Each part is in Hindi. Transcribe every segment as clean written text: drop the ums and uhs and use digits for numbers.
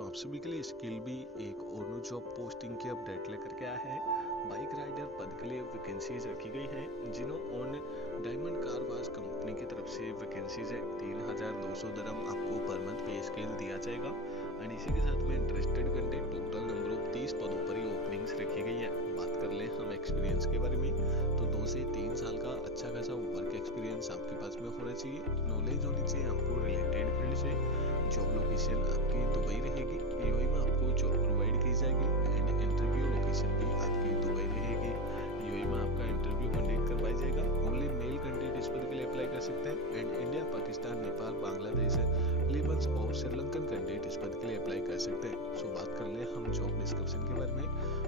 सो आप सभी के लिए स्किल भी एक और न्यू जॉब पोस्टिंग की अपडेट लेकर के आया है। बाइक राइडर पद के लिए वैकेंसीज रखी गई है। जिन्होंने डायमंड कार वाश कंपनी की तरफ से वैकेंसीज है। 3200 दरम आपको पर मंथ पे स्केल दिया जाएगा। एंड इसी के साथ में interested candidate total number of 30 पदों पर ही ओपनिंग्स रखी गई है। बात कर ले हम एक्सपीरियंस के बारे में, तो 2 से 3 साल का अच्छा खासा वर्क एक्सपीरियंस आपके पास में होना चाहिए। नॉलेज होनी चाहिए आपको रिलेटेड फील्ड से। जॉब लोकेशन आपकी दुबई रहेगी। यूएई में आपको जॉब प्रोवाइड की जाएगी। एंड इंटरव्यू लोकेशन भी आपकी दुबई रहेगी। यूएई में आपका इंटरव्यू कंडक्ट करवाया जाएगा। ओनली मेल कैंडिडेट इस पद के लिए अप्लाई कर सकते हैं। And India, Pakistan, Nepal, Bangladesh, Philippines और श्रीलंकन कैंडिडेट इस पद के लिए अप्लाई कर सकते हैं। सो बात कर ले हम जॉब डिस्क्रिप्शन के बारे में,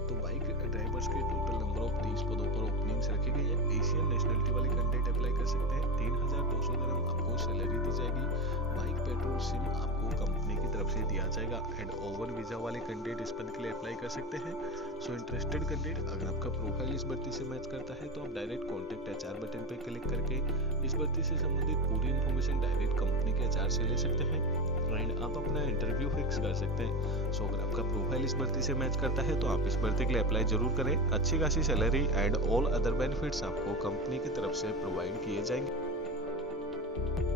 तो बाइक ड्राइवर्स के टोटल नंबर ऑफ 30 पदों पर ओपनिंग्स रखी गई है। एशियन नेशनलिटी वाले कैंडिडेट अप्लाई कर सकते हैं। 3200 दरम आपको सैलरी दी जाएगी। बाइक पेट्रोल सिम आपको कंपनी की तरफ से दिया जाएगा। एंड ओवर वीजा वाले कैंडिडेट इस पद के लिए अप्लाई कर सकते हैं। सो इंटरेस्टेड कैंडिडेट, अगर आपका प्रोफाइल इस भर्ती से मैच करता है तो आप डायरेक्ट कॉन्टैक्ट एचआर बटन पर क्लिक करके इस भर्ती से संबंधित पूरी इन्फॉर्मेशन डायरेक्ट कंपनी के एचआर से ले सकते हैं। एंड आप अपना इंटरव्यू फिक्स कर सकते हैं। सो अगर आपका प्रोफाइल इस भर्ती से मैच करता है तो आप इस भर्ती के लिए अप्लाई जरूर करें। अच्छी खासी salary and all other benefits आपको कंपनी की तरफ से प्रोवाइड किए जाएंगे।